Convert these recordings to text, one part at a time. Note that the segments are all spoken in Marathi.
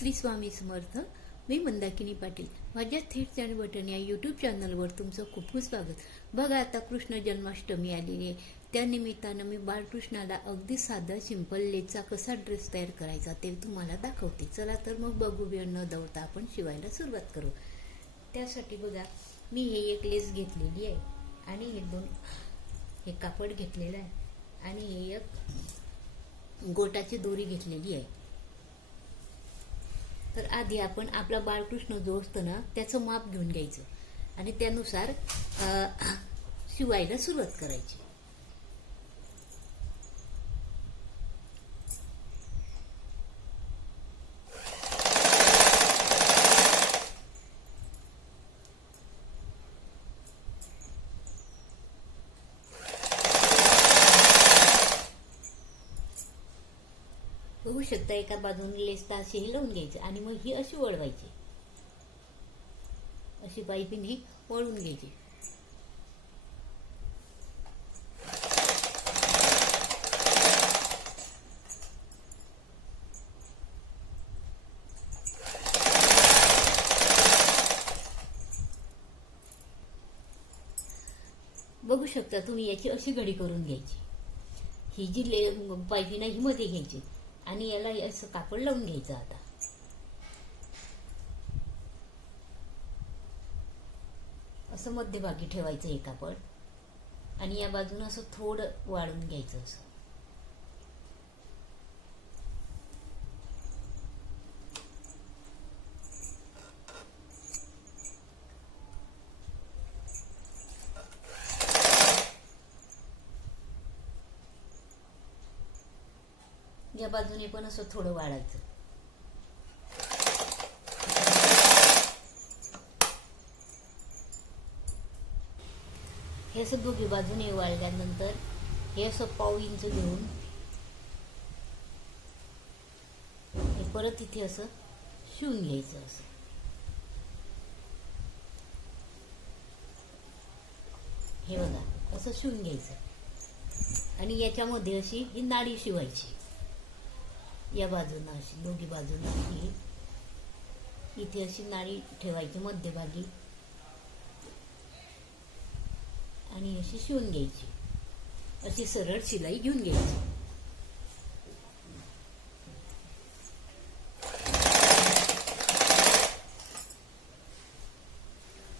श्री स्वामी समर्थ. मी मंदाकिनी पाटील. माझ्या थेट चॅनल बटन या यूट्यूब चॅनलवर तुमचं खूप खूप स्वागत. बघा, आता कृष्ण जन्माष्टमी आलेली आहे. त्यानिमित्तानं मी बाळकृष्णाला अगदी साधा सिंपल लेसचा कसा ड्रेस तयार करायचा ते तुम्हाला दाखवते. चला तर मग बघू, वेळ न दवता आपण शिवायला सुरुवात करू. त्यासाठी बघा, मी हे एक लेस घेतलेली आहे आणि हे कापड घेतलेलं आहे आणि हे एक गोटाची दोरी घेतलेली आहे. तर आधी आपण आपला बाळकृष्ण जो असतो ना त्याचं माप घेऊन घ्यायचं आणि त्यानुसार शिवायला सुरुवात करायची. बघू शकता, एका बाजूने लेसता अशी लावून घ्यायची आणि मग ही अशी वळवायची. अशी पाईपीने वळून घ्यायची. बघू शकता तुम्ही, याची अशी घडी करून घ्यायची. ही जी पाईपीना ही मध्ये घ्यायची आणि याला असं कापड लावून घ्यायचं. आता असं मध्यभागी ठेवायचं हे कापड आणि या बाजूने असं थोडं वाढून घ्यायचं. असं या बाजूने पण असं थोडं वाढायचं. हे असं दोघी बाजूने वाळल्यानंतर हे असं पाव इंच घेऊन हे परत इथे असं शिवून घ्यायचं. असं हे बघा, असं शिवून घ्यायचं आणि याच्यामध्ये अशी ही नाडी शिवायची. या बाजूला अशी दोघी बाजूला अशी इथे अशी नाडी ठेवायची मध्यभागी आणि अशी शिवून घ्यायची. अशी सरळ शिलाई घेऊन घ्यायची.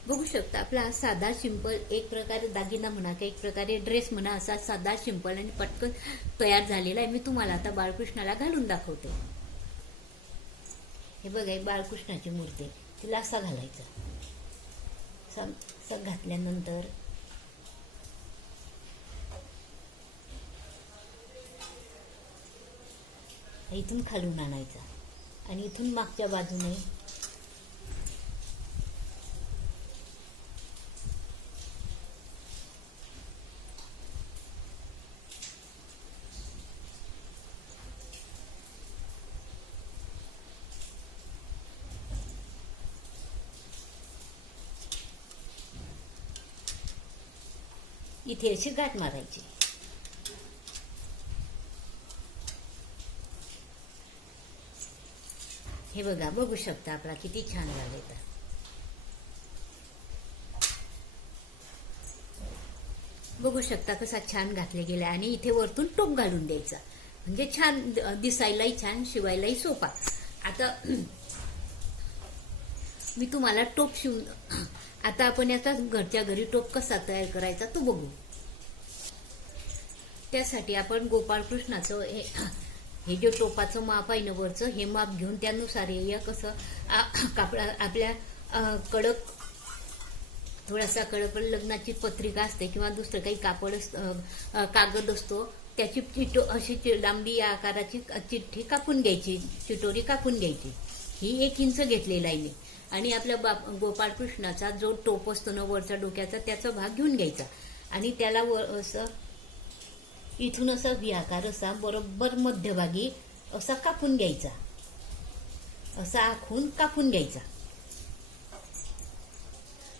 बघू शकता, आपला हा साधा सिंपल एक प्रकारे दागिना म्हणा की एक प्रकारे ड्रेस म्हणा, असा साधा सिंपल आणि पटकन तयार झालेला आहे. मी तुम्हाला आता बाळकृष्णाला घालून दाखवते. हे बघा, एक बाळकृष्णाची मूर्ती, तिला असा घालायचा. असं घातल्यानंतर इथून खालून आणायचा आणि इथून मागच्या बाजूने इथे अशी गाठ मारायची. हे बघा, बघू शकता आपला किती छान झाले. तर बघू शकता कसा छान घातले गेला आणि इथे वरतून टोप घालून द्यायचा, म्हणजे छान दिसायलाही छान, शिवायलाही सोपा. आता मी तुम्हाला टोप शिवून आता आपण याचा घरच्या घरी टोप कसा तयार करायचा तो बघू. त्यासाठी आपण गोपाळकृष्णाचं हे जे टोपाचं माप आहे ना वरचं, हे माप घेऊन त्यानुसार हे कसं कापडा आपल्या कडक, थोडासा कडक लग्नाची पत्रिका असते किंवा दुसरं काही कापड कागद असतो, त्याची अशी लांबी या आकाराची चिठ्ठी कापून घ्यायची, चिटोरी कापून घ्यायची. ही 1 इंच घेतलेला आहे मी. आणि आपल्या गोपाळकृष्णाचा जो टोप असतो ना वरचा डोक्याचा, त्याचा भाग घेऊन घ्यायचा आणि त्याला असं इथून असा व्ही आकार असा बरोबर मध्यभागी असा कापून घ्यायचा. असा आखून कापून घ्यायचा.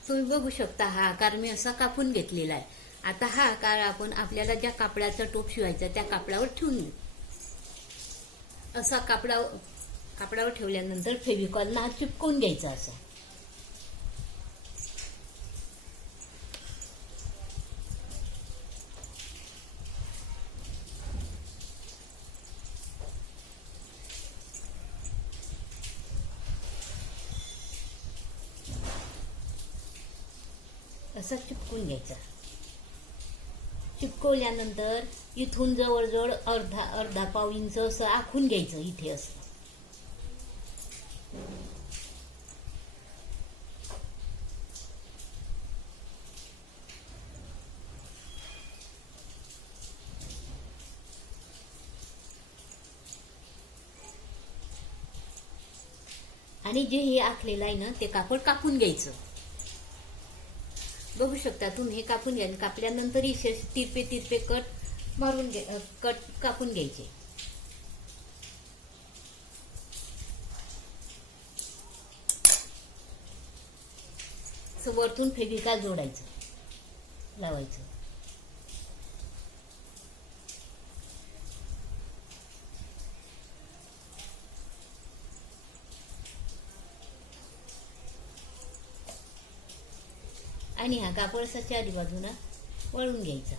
तुम्ही बघू शकता, हा आकार मी असा कापून घेतलेला आहे. आता हा आकार आपण आपल्याला ज्या कापडाचा टोप शिवायचा त्या कापडावर ठेवून घेऊ. असा कापडावर ठेवल्यानंतर फेविकॉलनं हा चिपकवून घ्यायचा असा. असा चिपकून घ्यायचा. चिपकवल्यानंतर इथून जवळजवळ अर्धा पाव इंच असं आखून घ्यायचं इथे असं. आणि जे हे आखलेलं आहे ना ते कापड कापून घ्यायचं. बघू शकता तुम्ही, हे कापून घ्या. कापल्यानंतर तिरपे कट मारून कट कापून घ्यायचे. वरतून फेविकॉल जोडायचं, लावायचं. आणि हा कापड असा चारी बाजूला वळून घ्यायचा.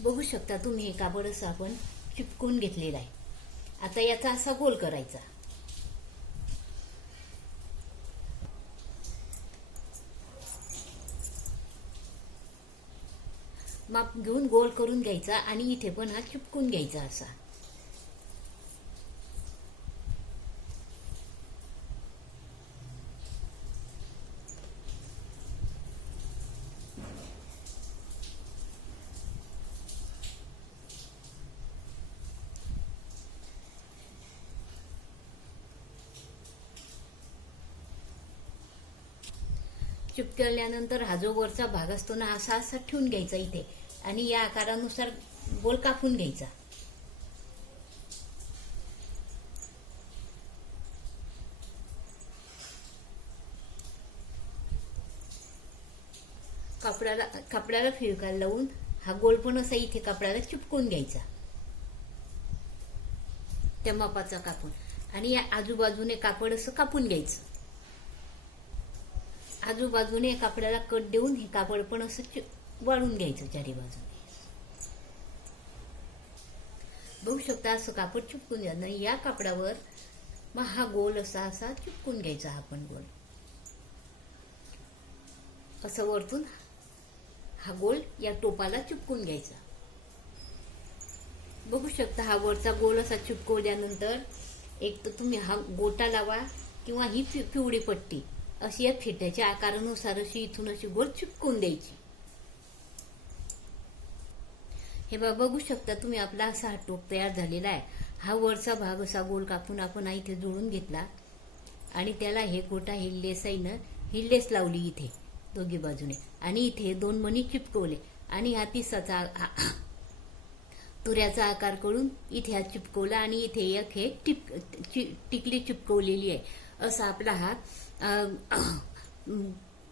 बघू शकता तुम्ही, हे कापड असं आपण चिपकून घेतलेलं आहे. आता याचा असा गोल करायचा. माप घेऊन गोल करून घ्यायचा आणि इथे पण हा चिपकून घ्यायचा असा. चिपकवल्यानंतर हा जो वरचा भाग असतो ना असा असा ठेवून घ्यायचा इथे आणि या आकारानुसार गोल कापून घ्यायचा. कपड्याला फेविकॉल लावून हा गोल पण असा इथे कपड्याला चिपकून घ्यायचा त्या मापाचा कापून. आणि या आजूबाजूने कापड असं कापून घ्यायचं. आजूबाजूने कापडाला कट देऊन हे कापड पण असं वाळून घ्यायचं चारी बाजूने. बघू शकता असं कापड चिपकून घ्यायचं. या कापडावर मग हा गोल असा चिपकून घ्यायचा. हा पण गोल असं वरतून हा गोल या टोपाला चिपकून घ्यायचा. बघू शकता हा वरचा गोल असा चिपकवल्यानंतर एक तर तुम्ही हा गोटा लावा किंवा ही पिवळी पट्टी अशी या फेट्याच्या आकारानुसार अशी इथून अशी गोल चिपकून द्यायची. हे बघू शकता तुम्ही, आपला असा हा टोप तयार झालेला आहे. हा वरचा भाग असा गोल कापून आपण इथे जोडून घेतला आणि त्याला हे गोटा ही लेस आहे ना, ही लेस लावली इथे दोघी बाजूने आणि इथे 2 मणी चिपकवले आणि हा पिसाचा तुऱ्याचा आकार करून इथे हा चिपकवला आणि इथे एक हे टिकली चिपकवलेली आहे. असा आपला हा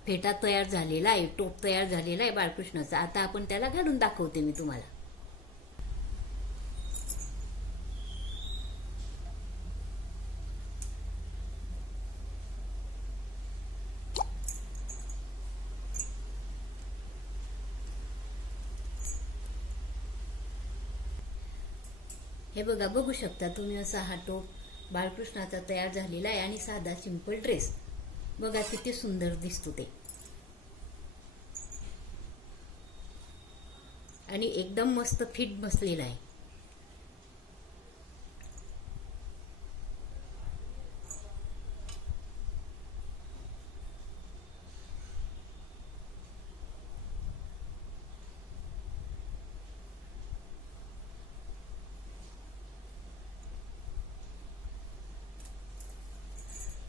फेटा तयार झालेला आहे, टोप तयार झालेला आहे बाळकृष्णाचा. आता आपण त्याला घालून दाखवते मी तुम्हाला. हे बघा, बघू शकता तुम्ही, असा हा टोप बाळकृष्णाचा तयार झालेला आहे आणि साधा सिंपल ड्रेस बघा किती सुंदर दिसतो ते आणि एकदम मस्त फिट बसलेला आहे.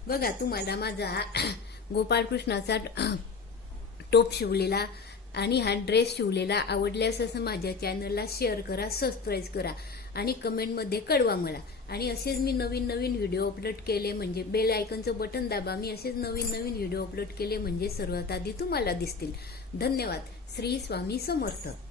बघा, तुम्हाला माझा गोपाळकृष्णाचा टोप शिवलेला आणि हा ड्रेस शिवलेला आवडल्यास असं माझ्या चॅनलला शेअर करा, सबस्क्राईब करा आणि कमेंटमध्ये कळवा मला. आणि असेच मी नवीन नवीन व्हिडिओ अपलोड केले म्हणजे बेल आयकॉनचं बटन दाबा. मी असेच नवीन नवीन व्हिडिओ अपलोड केले म्हणजे सर्वात आधी तुम्हाला दिसतील. धन्यवाद. श्री स्वामी समर्थ.